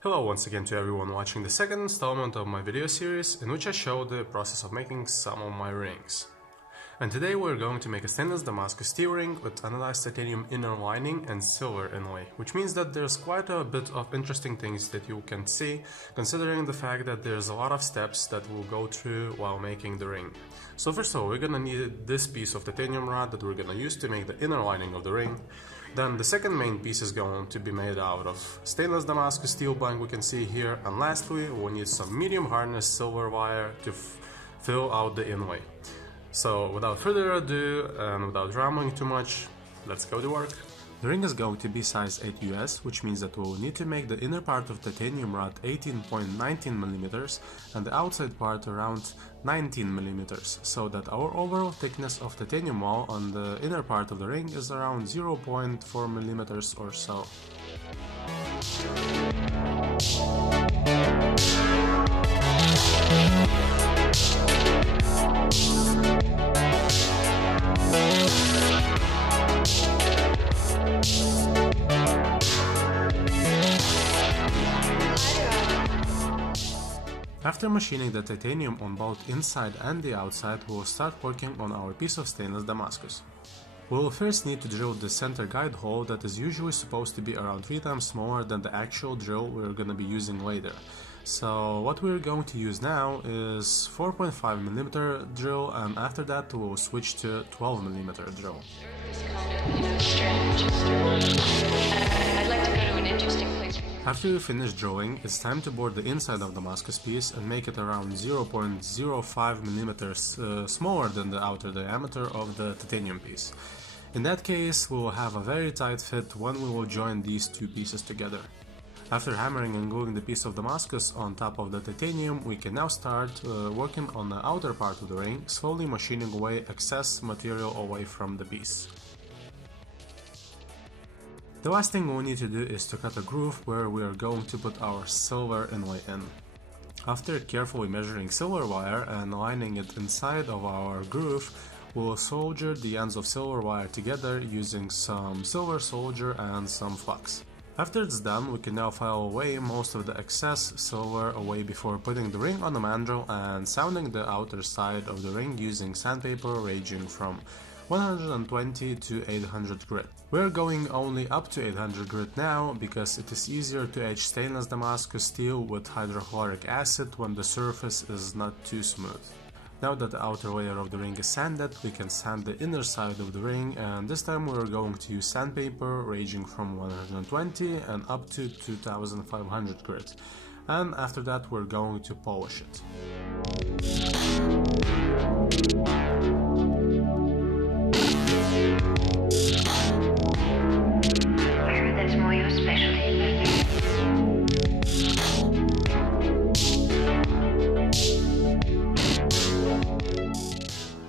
Hello once again to everyone watching the second installment of my video series in which I show the process of making some of my rings. And today we're going to make a stainless Damascus steel ring with anodized titanium inner lining and silver inlay, which means that there's quite a bit of interesting things that you can see, considering the fact that there's a lot of steps that we'll go through while making the ring. So first of all, we're gonna need this piece of titanium rod that we're gonna use to make the inner lining of the ring. Then the second main piece is going to be made out of stainless Damascus steel blank we can see here, and lastly we'll need some medium hardness silver wire to fill out the inlay. So without further ado and without rambling too much, let's go to work. The ring is going to be size 8 US, which means that we'll need to make the inner part of titanium rod 18.19mm and the outside part around 19mm, so that our overall thickness of titanium wall on the inner part of the ring is around 0.4mm or so. After machining the titanium on both inside and the outside, we will start working on our piece of stainless Damascus. We will first need to drill the center guide hole that is usually supposed to be around 3 times smaller than the actual drill we're going to be using later. So what we're going to use now is 4.5mm drill, and after that we will switch to 12mm drill. After you finish drilling, it's time to bore the inside of the Damascus piece and make it around 0.05mm smaller than the outer diameter of the titanium piece. In that case, we will have a very tight fit when we will join these two pieces together. After hammering and gluing the piece of Damascus on top of the titanium, we can now start working on the outer part of the ring, slowly machining away excess material away from the piece. The last thing we'll need to do is to cut a groove where we are going to put our silver inlay in. After carefully measuring silver wire and aligning it inside of our groove, we will solder the ends of silver wire together using some silver solder and some flux. After it's done, we can now file away most of the excess silver away before putting the ring on the mandrel and sounding the outer side of the ring using sandpaper ranging from 120 to 800 grit. We're going only up to 800 grit now because it is easier to etch stainless Damascus steel with hydrochloric acid when the surface is not too smooth. Now that the outer layer of the ring is sanded, we can sand the inner side of the ring, and this time we're going to use sandpaper ranging from 120 and up to 2500 grit. And after that we're going to polish it.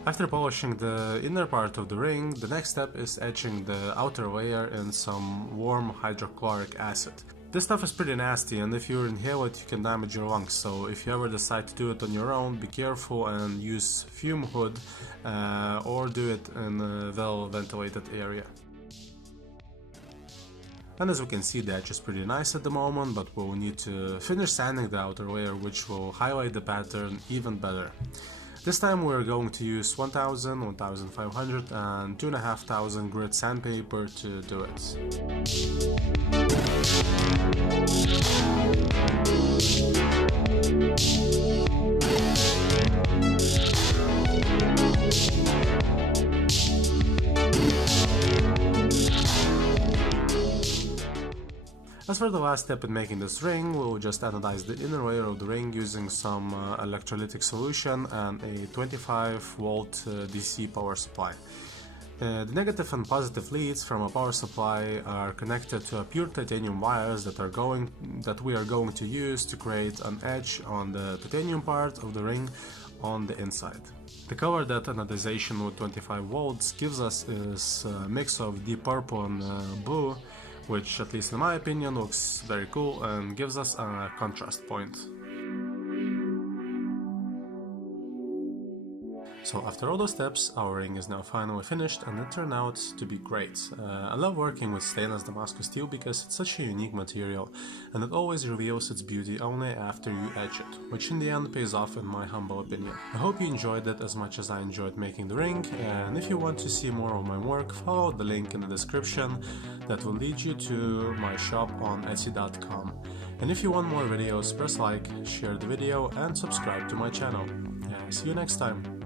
After polishing the inner part of the ring, the next step is etching the outer layer in some warm hydrochloric acid. This stuff is pretty nasty, and if you inhale it you can damage your lungs, so if you ever decide to do it on your own, be careful and use fume hood or do it in a well ventilated area. And as we can see, the etch is pretty nice at the moment, but we'll need to finish sanding the outer layer, which will highlight the pattern even better. This time we're going to use 1000, 1500 and 2500 grit sandpaper to do it. As for the last step in making this ring, we'll just anodize the inner layer of the ring using some electrolytic solution and a 25 volt DC power supply. The negative and positive leads from a power supply are connected to a pure titanium wires that we are going to use to create an edge on the titanium part of the ring on the inside. The color that anodization with 25 volts gives us is a mix of deep purple and blue, which at least in my opinion looks very cool and gives us a contrast point. So after all those steps, our ring is now finally finished and it turned out to be great. I love working with stainless Damascus steel because it's such a unique material and it always reveals its beauty only after you etch it, which in the end pays off in my humble opinion. I hope you enjoyed it as much as I enjoyed making the ring, and if you want to see more of my work, follow the link in the description that will lead you to my shop on Etsy.com. And if you want more videos, press like, share the video and subscribe to my channel. See you next time.